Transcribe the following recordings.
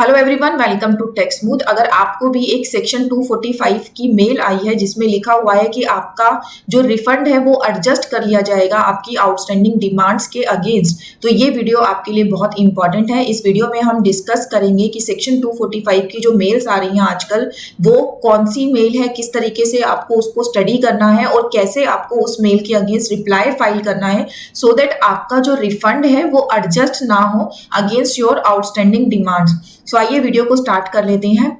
Hello everyone, welcome to tech smooth. अगर आपको भी एक सेक्शन 245 की मेल आई है जिसमें लिखा हुआ है कि आपका जो रिफंड है वो एडजस्ट कर लिया जाएगा आपकी आउटस्टैंडिंग डिमांड्स के अगेंस्ट, तो ये वीडियो आपके लिए बहुत इंपॉर्टेंट है। इस वीडियो में हम डिस्कस करेंगे कि सेक्शन 245 की जो मेल्स आ रही हैं आजकल वो कौन सी मेल है, किस तरीके से आपको उसको स्टडी करना है और कैसे आपको उस मेल के अगेंस्ट रिप्लाई फाइल करना है सो दैट आपका जो रिफंड है वो एडजस्ट ना हो अगेंस्ट योर आउटस्टैंडिंग डिमांड्स। सो आइए वीडियो को स्टार्ट कर लेते हैं।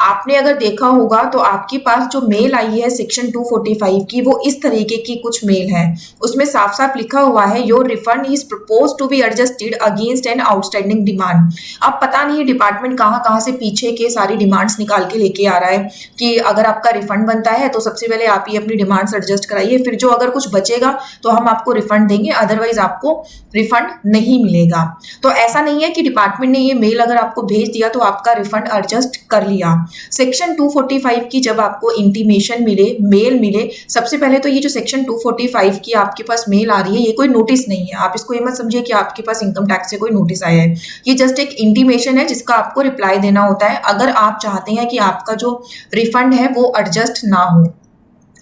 आपने अगर देखा होगा तो आपके पास जो मेल आई है सेक्शन 245 की वो इस तरीके की कुछ मेल है। उसमें साफ साफ लिखा हुआ है your refund is propose to be adjusted against an outstanding demand. अब पता नहीं डिपार्टमेंट कहाँ से पीछे के सारी डिमांड्स निकाल के लेके आ रहा है कि अगर आपका रिफंड बनता है तो सबसे पहले आप ही अपनी डिमांड्स एडजस्ट कराइए, फिर जो अगर कुछ बचेगा तो हम आपको रिफंड देंगे, अदरवाइज आपको रिफंड नहीं मिलेगा। तो ऐसा नहीं है कि डिपार्टमेंट ने ये मेल अगर आपको भेज दिया तो आपका रिफंड एडजस्ट कर लिया। सेक्शन 245 की जब आपको इंटीमेशन मिले, मेल मिले, सबसे पहले तो ये जो सेक्शन 245 की आपके पास मेल आ रही है ये कोई नोटिस नहीं है। आप इसको ये मत समझिए कि आपके पास इनकम टैक्स से कोई नोटिस आया है। ये जस्ट एक इंटीमेशन है जिसका आपको रिप्लाई देना होता है अगर आप चाहते हैं कि आपका जो रिफंड है वो एडजस्ट ना हो।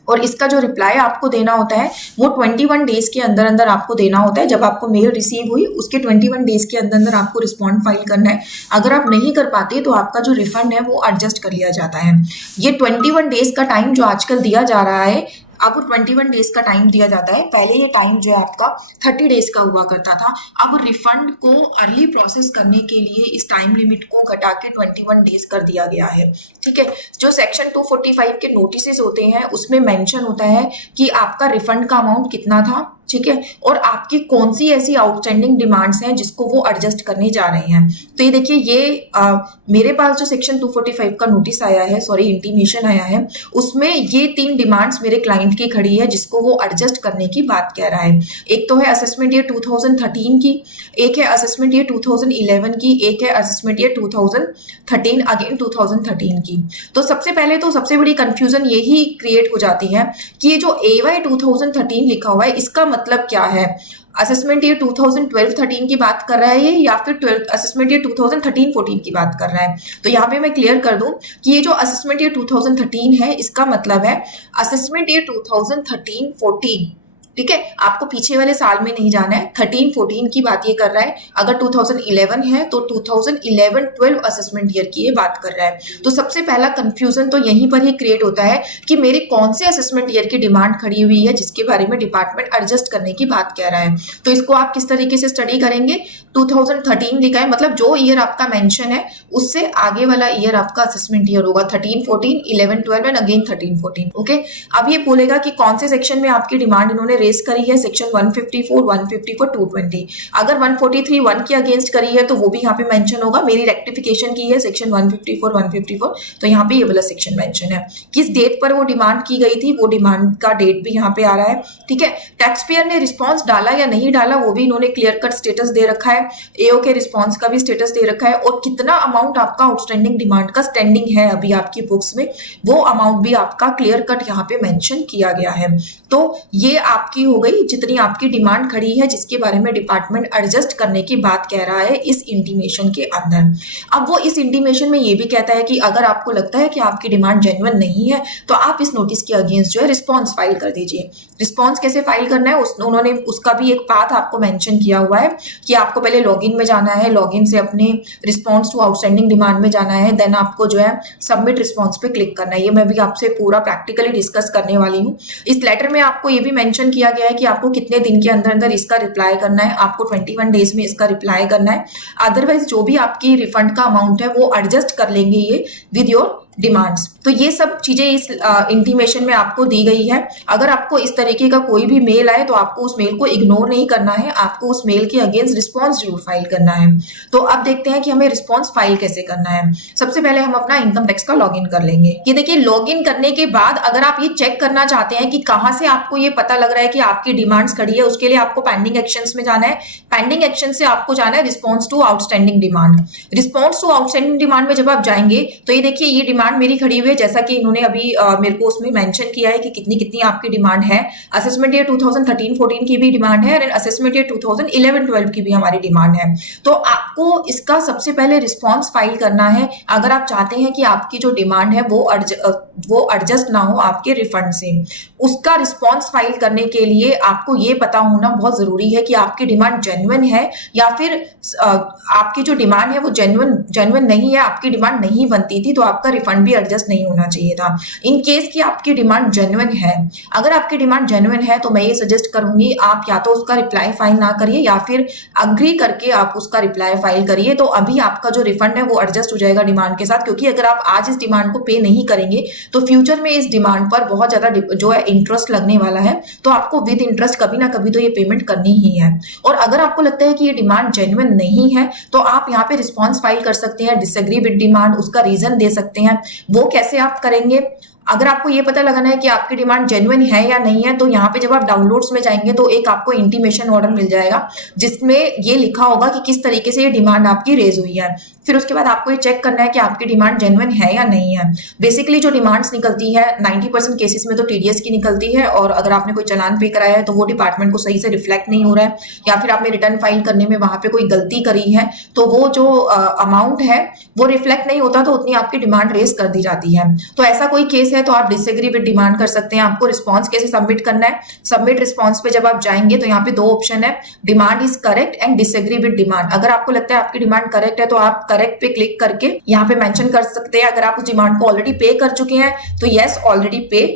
और इसका जो रिप्लाई आपको देना होता है वो 21 डेज के अंदर अंदर आपको देना होता है। जब आपको मेल रिसीव हुई उसके 21 डेज के अंदर अंदर आपको रिस्पॉन्ड फाइल करना है। अगर आप नहीं कर पाते तो आपका जो रिफंड है वो एडजस्ट कर लिया जाता है। ये 21 डेज का टाइम जो आजकल दिया जा रहा है, आपको 21 डेज का टाइम दिया जाता है। पहले ये टाइम जो है आपका 30 डेज का हुआ करता था। अब रिफंड को अर्ली प्रोसेस करने के लिए इस टाइम लिमिट को घटा के 21 डेज कर दिया गया है। ठीक है, जो सेक्शन 245 के नोटिसेस होते हैं उसमें मेंशन होता है कि आपका रिफंड का अमाउंट कितना था, ठीक है, और आपकी कौन सी ऐसी आउटस्टैंडिंग डिमांड्स हैं जिसको वो एडजस्ट करने जा रहे हैं। तो ये देखिए, ये मेरे पास जो सेक्शन 245 का नोटिस आया है, सॉरी इंटीमेशन आया है, उसमें ये 3 डिमांड्स मेरे क्लाइंट की खड़ी है जिसको वो एडजस्ट करने की बात कह रहा है। एक तो है असेसमेंट ईयर 2013 की, एक है असेसमेंट ईयर 2011 की, एक है असेसमेंट ईयर 2013 अगेन 2013 की। तो सबसे पहले तो सबसे बड़ी कंफ्यूजन यही क्रिएट हो जाती है कि ये जो AY 2013 लिखा हुआ है इसका मतलब क्या है। असेसमेंट ईयर 2012-13 की बात कर रहा है ये, या फिर असेसमेंट ईयर 2013-14 की बात कर रहा है। तो यहाँ पे मैं क्लियर कर दूं कि ये जो असेसमेंट ईयर 2013 है इसका मतलब है असेसमेंट ईयर 2013-14। ठीक है, आपको पीछे वाले साल में नहीं जाना है, 13-14 की बात ये कर रहा है। अगर 2011 है तो 2011-12 असेसमेंट ईयर की ये बात कर रहा है। तो सबसे पहला कंफ्यूजन तो यहीं पर ही क्रिएट होता है कि मेरे कौन से असेसमेंट ईयर की डिमांड खड़ी हुई है जिसके बारे में डिपार्टमेंट एडजस्ट करने की बात कह रहा है। तो इसको आप किस तरीके से स्टडी करेंगे, 2013 लिखा है मतलब जो ईयर आपका मेंशन है उससे आगे वाला ईयर आपका असेसमेंट ईयर होगा, 13-14, 11-12 एंड अगेन 13-14। ओके, अब ये बोलेगा कि कौन से सेक्शन में आपकी डिमांड इन्होंने रेस करी है, सेक्शन 154, 154, 220। अगर 143(1) के अगेंस्ट करी है तो वो भी यहाँ पे मेंशन होगा। मेरी रेक्टिफिकेशन की है सेक्शन 154, 154, तो यहाँ पे ये वाला सेक्शन मेंशन है। किस डेट पर वो डिमांड की गई थी वो डिमांड का डेट भी यहाँ पे आ रहा है। ठीक है, टैक्स पेयर ने रिस्पॉन्स डाला या नहीं डाला वो भी इन्होंने क्लियर कट स्टेटस दे रखा है, एओ के रिस्पॉन्स का भी स्टेटस दे रखा है, और कितना अमाउंट आपका आउटस्टैंडिंग डिमांड का स्टैंडिंग है अभी आपकी बुक्स में वो अमाउंट भी आपका क्लियर कट यहाँ पे मेंशन किया गया है। तो ये आपकी हो गई जितनी आपकी डिमांड खड़ी है जिसके बारे में डिपार्टमेंट एडजस्ट करने की बात कह रहा है इस इंटीमेशन के अंदर। अब वो इस इंटीमेशन में ये भी कहता है कि अगर आपको लगता है कि आपकी डिमांड जेन्युइन नहीं है तो आप इस नोटिस के अगेंस्ट जो है रिस्पॉन्स फाइल कर दीजिए। रिस्पॉन्स कैसे फाइल करना है उन्होंने उसका भी एक पाथ आपको मेंशन किया हुआ है कि आपको पहले लॉगिन में जाना है, लॉगिन से अपने रिस्पॉन्स टू आउटस्टैंडिंग डिमांड में जाना है, देन आपको जो है सबमिट रिस्पॉन्स पे क्लिक करना है। ये मैं भी आपसे पूरा प्रैक्टिकली डिस्कस करने वाली हूँ। इस लेटर में आपको ये भी मेंशन किया गया है कि आपको कितने दिन के अंदर अंदर इसका रिप्लाई करना है, आपको 21 डेज में इसका रिप्लाई करना है, अदरवाइज जो भी आपकी रिफंड का अमाउंट है वो एडजस्ट कर लेंगे ये विद योर डिमांड्स। तो ये सब चीजें इस इंटीमेशन में आपको दी गई है। अगर आपको इस तरीके का कोई भी मेल आए तो आपको उस मेल को इग्नोर नहीं करना है, आपको उस मेल के अगेंस्ट रिस्पॉन्स जरूर फाइल करना है। तो अब देखते हैं कि हमें रिस्पॉन्स फाइल कैसे करना है। सबसे पहले हम अपना इनकम टैक्स का लॉगिन कर लेंगे। ये देखिए, लॉगिन करने के बाद अगर आप ये चेक करना चाहते हैं कि कहां से आपको ये पता लग रहा है कि आपकी डिमांड्स खड़ी है, उसके लिए आपको पेंडिंग एक्शंस में जाना है। पेंडिंग एक्शन से आपको जाना है response to outstanding demand. Response to outstanding demand में जब आप जाएंगे तो ये देखिए, ये डिमांड डिमांड मेरी खड़ी हुई है, जैसा कि इन्होंने अभी मेरे को उसमें मेंशन किया है कि कितनी कितनी आपकी डिमांड है। असेसमेंट ईयर 2013-14 की भी डिमांड है और असेसमेंट ईयर 2011-12 की भी हमारी डिमांड है। तो आपको इसका सबसे पहले रिस्पॉन्स फाइल करना है अगर आप चाहते हैं कि आपकी जो डिमांड है वो एडजस्ट ना हो आपके रिफंड से। उसका रिस्पॉन्स फाइल करने के लिए आपको ये पता होना बहुत जरूरी है कि आपकी डिमांड जेन्युइन है या फिर आपकी जो डिमांड है वो जेन्युइन नहीं है, आपकी डिमांड नहीं बनती थी तो आपका रिफंड भी एडजस्ट नहीं होना चाहिए था। इन केस की आपकी डिमांड जेन्युइन है, अगर आपकी डिमांड जेन्युइन है तो मैं ये सजेस्ट करूंगी आप या तो उसका रिप्लाई फाइल ना करिए या फिर अग्री करके आप उसका रिप्लाई फाइल करिए, तो अभी आपका जो रिफंड है वो एडजस्ट हो जाएगा डिमांड के साथ। क्योंकि अगर आप आज इस डिमांड को पे नहीं करेंगे तो फ्यूचर में इस डिमांड पर बहुत ज्यादा जो है इंटरेस्ट लगने वाला है, तो आपको विद इंटरेस्ट कभी ना कभी तो ये पेमेंट करनी ही है। और अगर आपको लगता है कि ये डिमांड जेन्युइन नहीं है तो आप यहाँ पे रिस्पॉन्स फाइल कर सकते हैं, डिसएग्री विद डिमांड, उसका रीजन दे सकते हैं। वो कैसे आप करेंगे? अगर आपको ये पता लगाना है कि आपकी डिमांड जेन्युइन है या नहीं है, तो यहाँ पे जब आप डाउनलोड्स में जाएंगे तो एक आपको इंटीमेशन ऑर्डर मिल जाएगा जिसमें ये लिखा होगा कि किस तरीके से ये डिमांड आपकी रेज हुई है। फिर उसके बाद आपको ये चेक करना है कि आपकी डिमांड जेन्युइन है या नहीं है। बेसिकली जो डिमांड्स निकलती है 90% केसेस में तो टीडीएस की निकलती है, और अगर आपने कोई चालान पे कराया है तो वो डिपार्टमेंट को सही से रिफ्लेक्ट नहीं हो रहा है या फिर आपने रिटर्न फाइल करने में वहां पे कोई गलती करी है तो वो जो अमाउंट है वो रिफ्लेक्ट नहीं होता, तो उतनी आपकी डिमांड रेज कर दी जाती है। तो ऐसा कोई केस है तो आप डिसएग्री विद डिमांड कर सकते हैं। आपको रिस्पॉन्स कैसे सबमिट करना है? सबमिट रिस्पॉन्स पे जब आप जाएंगे तो यहाँ पे दो ऑप्शन है, demand is correct and disagree with demand. अगर आपको लगता है आपकी डिमांड करेक्ट है तो आप करेक्ट पे क्लिक करके यहाँ पे मेंशन कर सकते हैं। अगर आप उस डिमांड को ऑलरेडी पे कर चुके हैं तो यस ऑलरेडी पे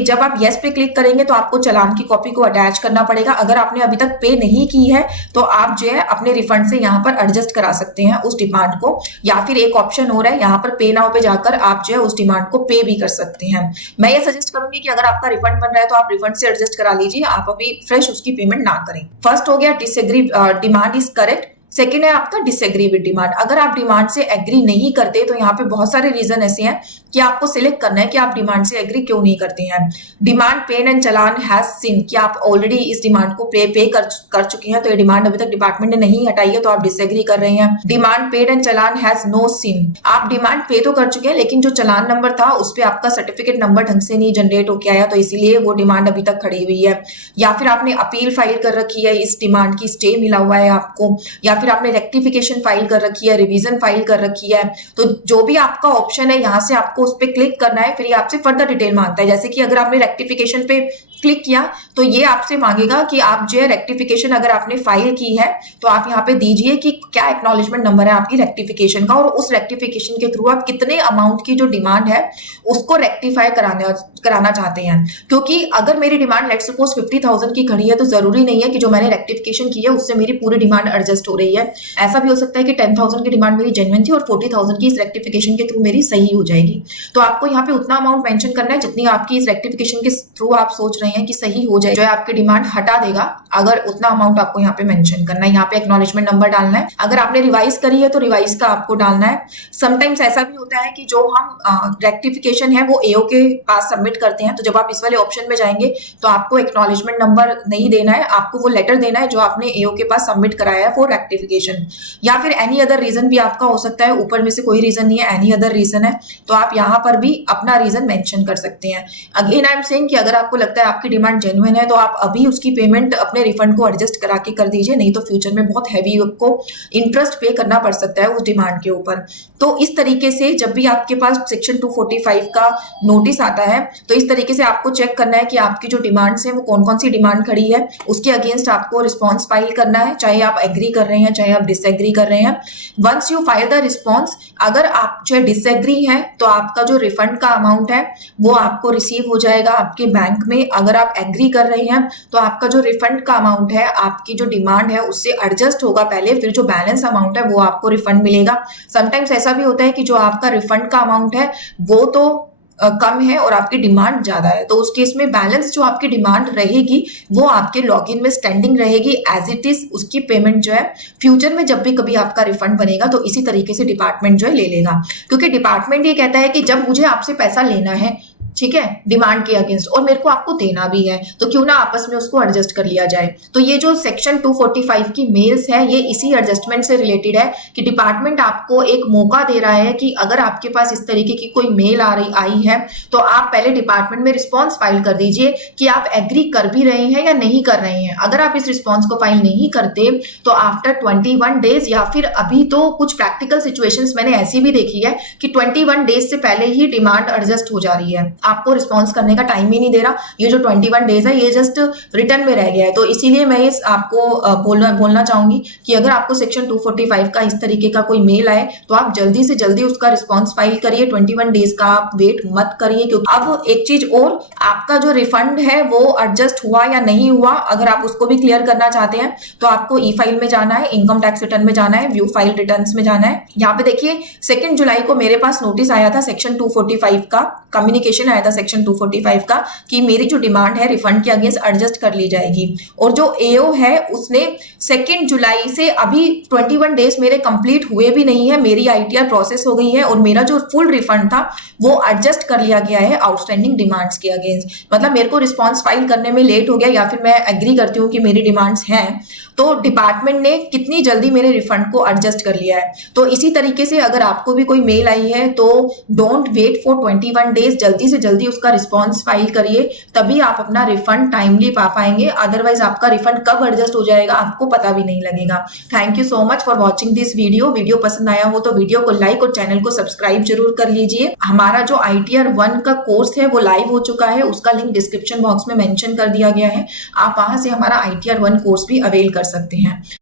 जब आप यस पे क्लिक करेंगे तो आपको चालान की कॉपी को अटैच करना पड़ेगा। अगर आपने अभी तक पे नहीं की है तो आप जो है अपने रिफंड से यहाँ पर एडजस्ट करा सकते हैं उस डिमांड को, या फिर एक ऑप्शन हो रहा है यहाँ पर पे नाउ पे जाकर आप जो है उस डिमांड को पे भी कर सकते हैं। मैं ये सजेस्ट करूंगी कि अगर आपका रिफंड बन रहा है तो आप रिफंड से एडजस्ट करा लीजिए, आप अभी फ्रेश उसकी पेमेंट ना करें। फर्स्ट हो गया disagree, demand is correct. Second है आपका डिसएग्री विद डिमांड। अगर आप डिमांड से एग्री नहीं करते तो यहाँ पे बहुत सारे रीजन ऐसे हैं कि आपको सिलेक्ट करना है कि आप डिमांड से एग्री क्यों नहीं करते हैं। Demand paid and challan has seen, कि आप ऑलरेडी इस डिमांड को पे कर चुके हैं तो ये डिमांड अभी तक डिपार्टमेंट ने नहीं हटाई है तो आप डिसएग्री कर रहे हैं। Demand paid and challan has no scene, आप डिमांड पे तो कर चुके हैं लेकिन जो चालान नंबर था उस पर आपका सर्टिफिकेट नंबर ढंग से नहीं जनरेट होके आया तो इसीलिए वो डिमांड अभी तक खड़ी हुई है। या फिर आपने अपील फाइल कर रखी है, इस डिमांड की स्टे मिला हुआ है आपको, या फिर आपने रेक्टिफिकेशन फाइल कर रखी है, रिवीजन फाइल कर रखी है। तो जो भी आपका ऑप्शन है यहाँ से आपको उस पर क्लिक करना है। फिर ये आपसे फर्दर डिटेल मांगता है, जैसे कि अगर आपने रेक्टिफिकेशन पे क्लिक किया तो ये आपसे मांगेगा कि आप जो है रेक्टिफिकेशन अगर आपने फाइल की है तो आप यहाँ पे दीजिए कि क्या एक्नॉलेजमेंट नंबर है आपकी रेक्टिफिकेशन का, और उस रेक्टिफिकेशन के थ्रू आप कितने अमाउंट की जो डिमांड है उसको रेक्टिफाई कराना चाहते हैं। क्योंकि अगर मेरी डिमांड लेट्स सपोज 50,000 की खड़ी है तो जरूरी नहीं है कि जो मैंने रेक्टिफिकेशन की है उससे मेरी पूरी डिमांड एडजस्ट हो रही है। ऐसा भी हो सकता है कि 10,000 की डिमांड मेरी जेन्युइन थी और 40,000 की इस रेक्टिफिकेशन के थ्रू मेरी सही हो जाएगी। तो आपको यहाँ पे उतना अमाउंट मेंशन करना है जितनी आपकी इस रेक्टिफिकेशन के थ्रू आप सोच रहे हैं कि सही हो जाए, जो है आपकी डिमांड हटा देगा। अगर उतना अमाउंट आपको यहाँ पे मेंशन करना है, यहाँ पे एक्नॉलेजमेंट नंबर डालना है। अगर आपने रिवाइज करी है तो रिवाइज का आपको डालना है। समटाइम्स ऐसा भी होता है कि जो हम रेक्टिफिकेशन है वो एओ के पास सबमिट करते हैं, तो जब आप इस वाले ऑप्शन में जाएंगे तो आपको एक्नॉलेजमेंट नंबर नहीं देना है, आपको वो लेटर देना है जो आपने एओ के पास सबमिट कराया है फॉर रेक्टिफिकेशन। या फिर एनी अदर रीजन भी आपका हो सकता है, ऊपर में से कोई रीजन नहीं है, एनी अदर रीजन है तो आप यहाँ पर भी अपना रीजन मेंशन कर सकते हैं। अगेन आई एम सेइंग कि अगर आपको लगता है आपकी डिमांड जेन्युइन है तो आप अभी उसकी पेमेंट अपने रिफंड को एडजस्ट करा के कर दीजिए, नहीं तो फ्यूचर में बहुत हैवी आपको इंटरेस्ट पे करना पड़ सकता है उस डिमांड के ऊपर। तो इस तरीके से जब भी आपके पास सेक्शन 245 का नोटिस आता है तो इस तरीके से आपको चेक करना है कि आपकी जो डिमांड्स है वो कौन कौन सी डिमांड खड़ी है, उसके अगेंस्ट आपको रिस्पॉन्स फाइल करना है, चाहे आप एग्री कर रहे हैं चाहे आप डिसएग्री कर रहे हैं। Once you file the response, अगर आप जो डिसएग्री है तो आपका जो रिफंड का अमाउंट है वो आपको रिसीव हो जाएगा आपके बैंक में। अगर आप एग्री कर रहे हैं तो आपका जो रिफंड का अमाउंट है आपकी जो डिमांड है उससे एडजस्ट होगा पहले, फिर जो बैलेंस अमाउंट है वो आपको रिफंड मिलेगा। समटाइम्स ऐसा भी होता है कि जो आपका रिफंड का अमाउंट है वो तो कम है और आपकी डिमांड ज्यादा है, तो उस केस में बैलेंस जो आपकी डिमांड रहेगी वो आपके लॉगिन में स्टैंडिंग रहेगी एज इट इज। उसकी पेमेंट जो है फ्यूचर में जब भी कभी आपका रिफंड बनेगा तो इसी तरीके से डिपार्टमेंट जो है ले लेगा, क्योंकि डिपार्टमेंट ये कहता है कि जब मुझे आपसे पैसा लेना है ठीक है, डिमांड के अगेंस्ट, और मेरे को आपको देना भी है, तो क्यों ना आपस में उसको एडजस्ट कर लिया जाए। तो ये जो सेक्शन 245 की मेल्स है ये इसी एडजस्टमेंट से रिलेटेड है कि डिपार्टमेंट आपको एक मौका दे रहा है कि अगर आपके पास इस तरीके की कोई मेल आई है तो आप पहले डिपार्टमेंट में रिस्पॉन्स फाइल कर दीजिए कि आप एग्री कर भी रहे हैं या नहीं कर रहे हैं। अगर आप इस रिस्पॉन्स को फाइल नहीं करते तो आफ्टर 21 डेज, या फिर अभी तो कुछ प्रैक्टिकल सिचुएशंस मैंने ऐसी भी देखी है कि 21 डेज से पहले ही डिमांड एडजस्ट हो जा रही है, आपको रिस्पॉन्स करने का टाइम ही नहीं दे रहा। ये जो 21 डेज है ये जस्ट रिटर्न में रह गया है। तो इसीलिए मैं इस आपको बोलना चाहूंगी कि अगर आपको सेक्शन 245 का इस तरीके का कोई मेल आए तो आप जल्दी से जल्दी उसका रिस्पॉन्स फाइल करिए, 21 डेज का आप वेट मत करिए। क्योंकि अब एक चीज और, आपका जो रिफंड है वो एडजस्ट हुआ या नहीं हुआ, अगर आप उसको भी क्लियर करना चाहते हैं तो आपको ई फाइल में जाना है, इनकम टैक्स रिटर्न में जाना है, व्यू फाइल रिटर्न्स में जाना है। यहाँ पे देखिए 2 जुलाई को मेरे पास नोटिस आया था सेक्शन 245 का, कम्युनिकेशन आया था सेक्शन 245 का कि मेरी जो डिमांड है रिफंड के अगेंस्ट एडजस्ट कर ली जाएगी। और जो एओ है उसने 2 जुलाई से अभी 21 डेज मेरे कंप्लीट हुए भी नहीं है, मेरी आईटीआर प्रोसेस हो गई है और मेरा जो फुल रिफंड था वो एडजस्ट कर लिया गया है आउटस्टैंडिंग डिमांड्स के अगेंस्ट। मतलब मेरे को रिस्पॉन्स फाइल करने में लेट हो गया, या फिर मैं एग्री करती हूँ कि मेरी डिमांड्स हैं, तो डिपार्टमेंट ने कितनी जल्दी मेरे रिफंड को एडजस्ट कर लिया है। तो इसी तरीके से अगर आपको भी कोई मेल आई है तो डोंट वेट फॉर 21 डेज, जल्दी से जल्दी उसका रिस्पॉन्स फाइल करिए, तभी आप अपना रिफंड टाइमली पा पाएंगे। अदरवाइज आपका रिफंड कब एडजस्ट हो जाएगा आपको पता भी नहीं लगेगा। Thank you so much for watching this video पसंद आया हो तो वीडियो को लाइक और चैनल को सब्सक्राइब जरूर कर लीजिए। हमारा जो ITR 1 का कोर्स है वो लाइव हो चुका है, उसका लिंक डिस्क्रिप्शन बॉक्स में मेंशन कर दिया गया है, आप वहां से हमारा ITR 1 कोर्स भी अवेल कर सकते हैं।